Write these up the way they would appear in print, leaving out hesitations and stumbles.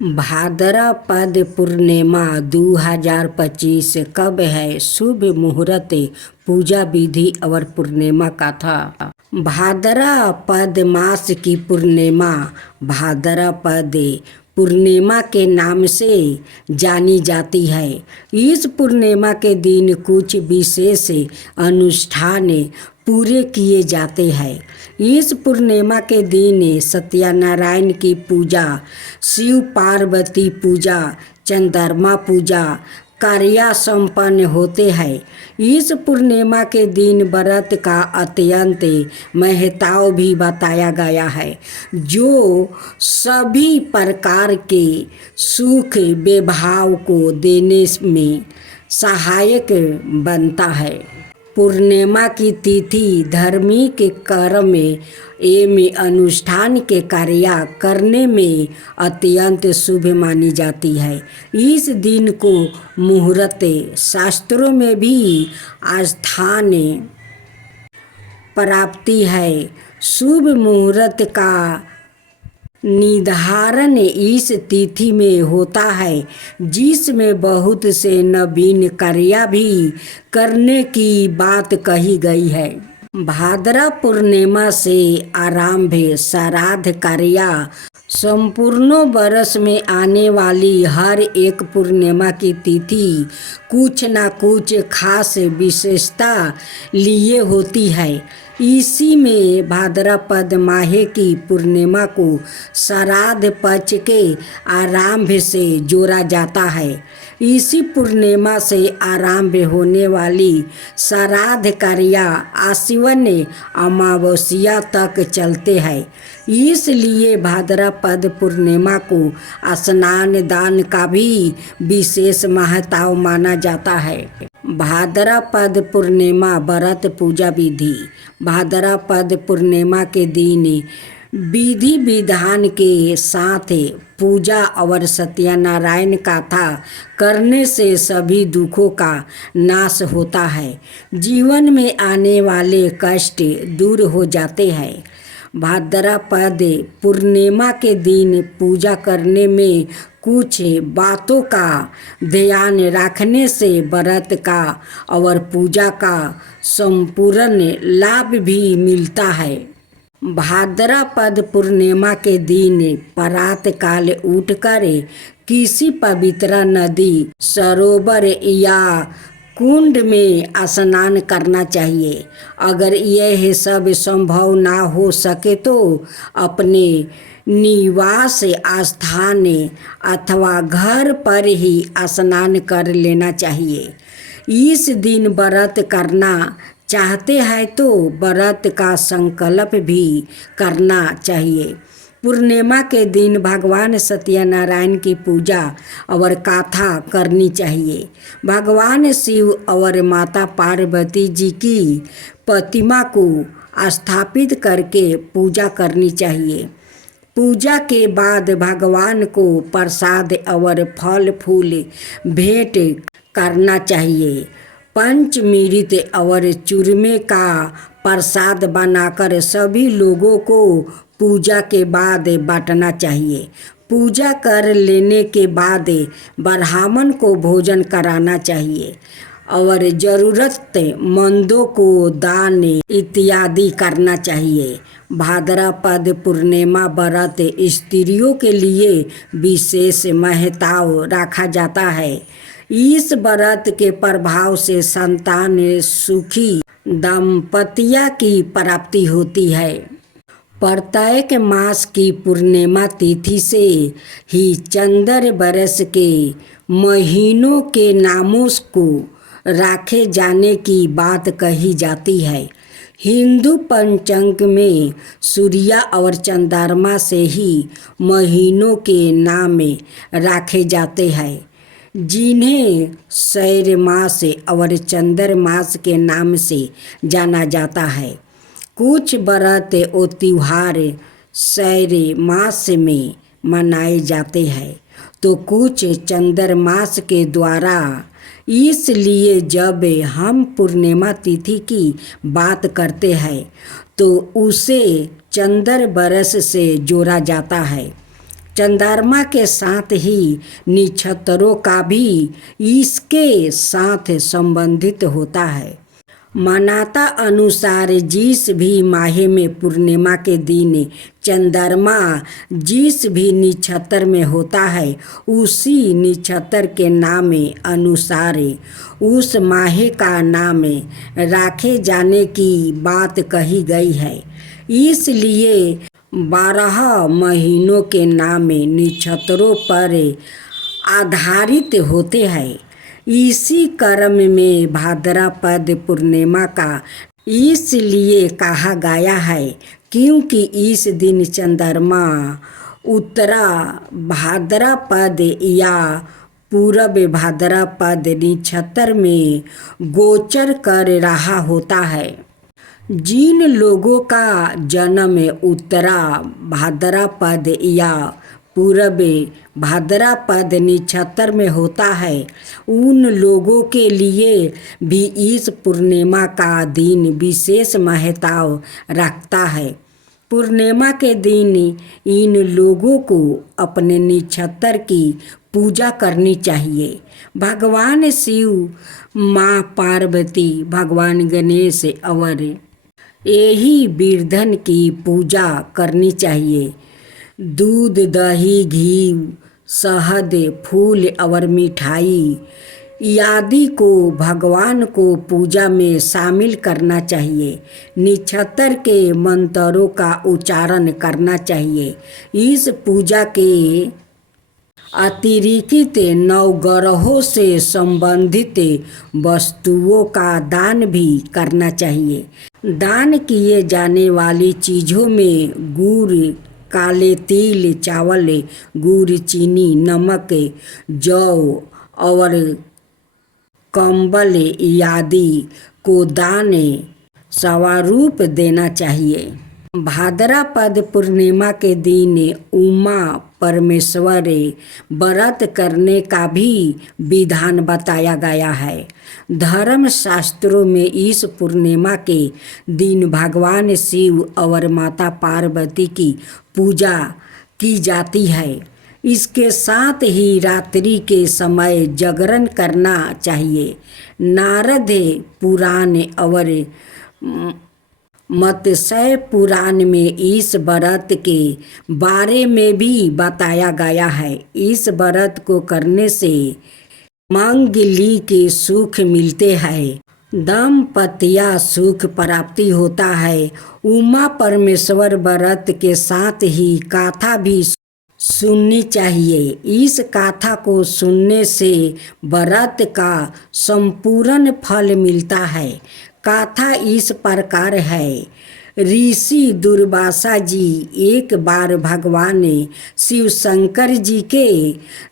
भाद्रपद पूर्णिमा 2025 कब है? शुभ मुहूर्त, पूजा विधि और पूर्णिमा कथा। भाद्रपद मास की पूर्णिमा भाद्रपद पूर्णिमा के नाम से जानी जाती है। इस पूर्णिमा के दिन कुछ विशेष अनुष्ठान पूरे किए जाते हैं। इस पूर्णिमा के दिन सत्यनारायण की पूजा, शिव पार्वती पूजा, चंद्रमा पूजा कार्य संपन्न होते हैं। इस पूर्णिमा के दिन व्रत का अत्यंत महत्व भी बताया गया है, जो सभी प्रकार के सुख वैभव को देने में सहायक बनता है। पूर्णिमा की तिथि धार्मिक कर्म एवं अनुष्ठान के कार्य करने में अत्यंत शुभ मानी जाती है। इस दिन को मुहूर्त शास्त्रों में भी स्थान प्राप्ति है। शुभ मुहूर्त का निर्धारण इस तिथि में होता है, जिसमें बहुत से नवीन कार्य भी करने की बात कही गई है। भाद्र पूर्णिमा से आरंभ श्राद्ध कार्य संपूर्ण वर्ष में आने वाली हर एक पूर्णिमा की तिथि कुछ न कुछ खास विशेषता लिए होती है। इसी में भाद्रपद माह की पूर्णिमा को श्राद्ध पक्ष के आरंभ से जोड़ा जाता है। इसी पूर्णिमा से आरंभ होने वाली श्राद्ध कार्य आश्विन अमावस्या तक चलते हैं। इसलिए भाद्रपद पूर्णिमा को स्नान दान का भी विशेष महत्व माना जाता है। भाद्रपद पूर्णिमा व्रत पूजा विधि। भाद्रपद पूर्णिमा के दिन विधि विधान के साथ पूजा और सत्यनारायण कथा करने से सभी दुखों का नाश होता है। जीवन में आने वाले कष्ट दूर हो जाते हैं। भाद्रपद पूर्णिमा के दिन पूजा करने में कुछ बातों का ध्यान रखने से व्रत का और पूजा का संपूर्ण लाभ भी मिलता है। भाद्रपद पूर्णिमा के दिन प्रात काल उठकर किसी पवित्र नदी, सरोवर या कुंड में स्नान करना चाहिए। अगर यह सब संभव ना हो सके तो अपने निवास स्थान अथवा घर पर ही स्नान कर लेना चाहिए। इस दिन व्रत करना चाहते हैं तो व्रत का संकल्प भी करना चाहिए। पूर्णिमा के दिन भगवान सत्यनारायण की पूजा और कथा करनी चाहिए। भगवान शिव और माता पार्वती जी की प्रतिमा को स्थापित करके पूजा करनी चाहिए। पूजा के बाद भगवान को प्रसाद और फल फूल भेंट करना चाहिए। पंचमृत और चूरमे का प्रसाद बनाकर सभी लोगों को पूजा के बाद बांटना चाहिए। पूजा कर लेने के बाद ब्राह्मण को भोजन कराना चाहिए और जरूरतमंदों को दान इत्यादि करना चाहिए। भाद्रपद पूर्णिमा व्रत स्त्रियों के लिए विशेष महत्व रखा जाता है। इस व्रत के प्रभाव से संतान सुखी दाम्पत्य की प्राप्ति होती है। प्रत्येक मास की पूर्णिमा तिथि से ही चंद्र वर्ष के महीनों के नामों को रखे जाने की बात कही जाती है। हिंदू पंचांग में सूर्य और चंद्रमा से ही महीनों के नाम रखे जाते हैं, जिन्हें सौर मास और चंद्र मास के नाम से जाना जाता है। कुछ व्रत और त्योहार सौर मास में मनाए जाते हैं तो कुछ चंद्र मास के द्वारा। इसलिए जब हम पूर्णिमा तिथि की बात करते हैं तो उसे चंद्र वर्ष से जोड़ा जाता है। चंद्रमा के साथ ही नक्षत्रों का भी इसके साथ संबंधित होता है। मान्यता अनुसार जिस भी माह में पूर्णिमा के दिन चंद्रमा जिस भी नक्षत्र में होता है उसी नक्षत्र के नाम अनुसार उस माह का नाम रखे जाने की बात कही गई है। इसलिए 12 महीनों के नाम नक्षत्रों पर आधारित होते हैं। इसी क्रम में भाद्रपद पूर्णिमा का इसलिए कहा गया है क्योंकि इस दिन चंद्रमा उत्तरा भाद्रपद या पूरब भाद्रपद नक्षत्र में गोचर कर रहा होता है। जिन लोगों का जन्म उत्तरा भाद्रपद या पूरब भाद्रपद नक्षत्र में होता है उन लोगों के लिए भी इस पूर्णिमा का दिन विशेष महत्व रखता है। पूर्णिमा के दिन इन लोगों को अपने नक्षत्र की पूजा करनी चाहिए। भगवान शिव, माँ पार्वती, भगवान गणेश और यही विर्धन की पूजा करनी चाहिए। दूध, दही, घी, शहद, फूल और मिठाई आदि को भगवान को पूजा में शामिल करना चाहिए। नक्षत्र के मंत्रों का उच्चारण करना चाहिए। इस पूजा के अतिरिक्त नवग्रहों से संबंधित वस्तुओं का दान भी करना चाहिए। दान किए जाने वाली चीज़ों में गुड़, काले तिल, चावल, गुड़, चीनी, नमक, जौ और कंबल आदि को दान स्वरूप देना चाहिए। भाद्रपद पूर्णिमा के दिन उमा परमेश्वर व्रत करने का भी विधान बताया गया है। धर्म शास्त्रों में इस पूर्णिमा के दिन भगवान शिव और माता पार्वती की पूजा की जाती है। इसके साथ ही रात्रि के समय जागरण करना चाहिए। नारद पुराण और मत्स्य पुराण में इस व्रत के बारे में भी बताया गया है। इस व्रत को करने से मंगली के सुख मिलते हैं, दाम्पत्य सुख प्राप्ति होता है। उमा परमेश्वर व्रत के साथ ही गाथा भी सुननी चाहिए। इस गाथा को सुनने से व्रत का संपूर्ण फल मिलता है। गाथा इस प्रकार है। ऋषि दुर्वासा जी एक बार भगवान शिव शंकर जी के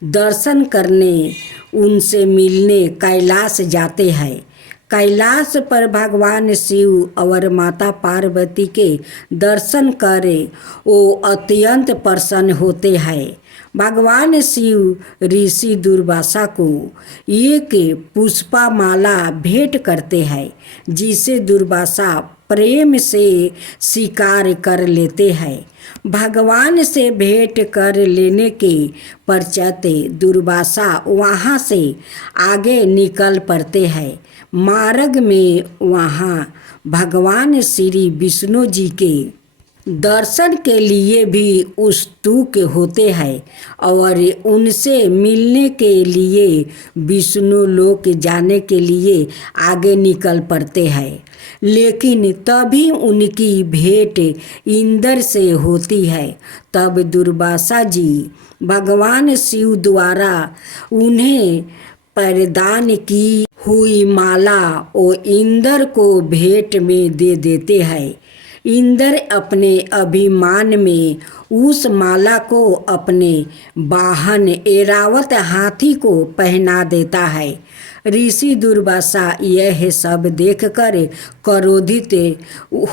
दर्शन करने, उनसे मिलने कैलाश जाते हैं। कैलाश पर भगवान शिव और माता पार्वती के दर्शन करे वो अत्यंत प्रसन्न होते हैं। भगवान शिव ऋषि दुर्वासा को एक पुष्पमाला भेंट करते हैं, जिसे दुर्वासा प्रेम से स्वीकार कर लेते हैं। भगवान से भेंट कर लेने के पश्चात दुर्वासा वहाँ से आगे निकल पड़ते हैं। मार्ग में वहाँ भगवान श्री विष्णु जी के दर्शन के लिए भी उत्सुक होते हैं और उनसे मिलने के लिए विष्णु लोक जाने के लिए आगे निकल पड़ते हैं। लेकिन तभी उनकी भेंट इंद्र से होती है। तब दुर्वासा जी भगवान शिव द्वारा उन्हें प्रदान की हुई माला वो इंद्र को भेंट में दे देते हैं। इंद्र अपने अभिमान में उस माला को अपने वाहन ऐरावत हाथी को पहना देता है। ऋषि दुर्वासा यह सब देखकर क्रोधित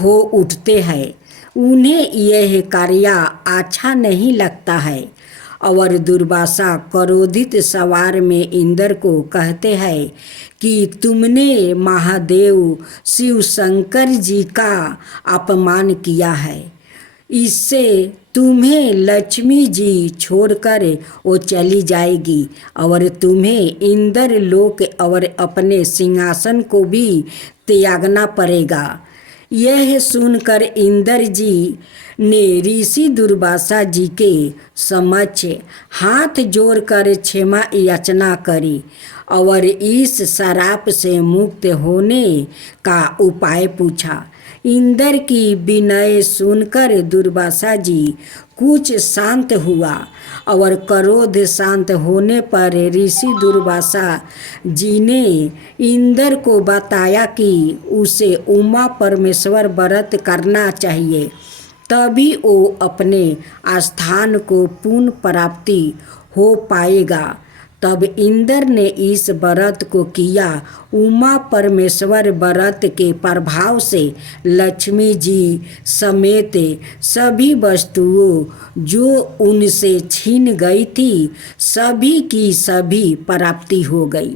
हो उठते हैं। उन्हें यह कार्य अच्छा नहीं लगता है और दुर्वासा क्रोधित सवार में इंद्र को कहते हैं कि तुमने महादेव शिव शंकर जी का अपमान किया है, इससे तुम्हें लक्ष्मी जी छोड़कर वो चली जाएगी और तुम्हें इंद्र लोक और अपने सिंहासन को भी त्यागना पड़ेगा। यह सुनकर इंद्र जी ने ऋषि दुर्वासा जी के समक्ष हाथ जोड़कर क्षमा याचना करी और इस श्राप से मुक्त होने का उपाय पूछा। इंद्र की विनय सुनकर दुर्वासा जी कुछ शांत हुआ और क्रोध शांत होने पर ऋषि दुर्वासा जी ने इंद्र को बताया कि उसे उमा परमेश्वर व्रत करना चाहिए, तभी वो अपने स्थान को पुनः प्राप्ति हो पाएगा। तब इंद्र ने इस व्रत को किया। उमा परमेश्वर व्रत के प्रभाव से लक्ष्मी जी समेत सभी वस्तुओं जो उनसे छीन गई थी सभी की सभी प्राप्ति हो गई।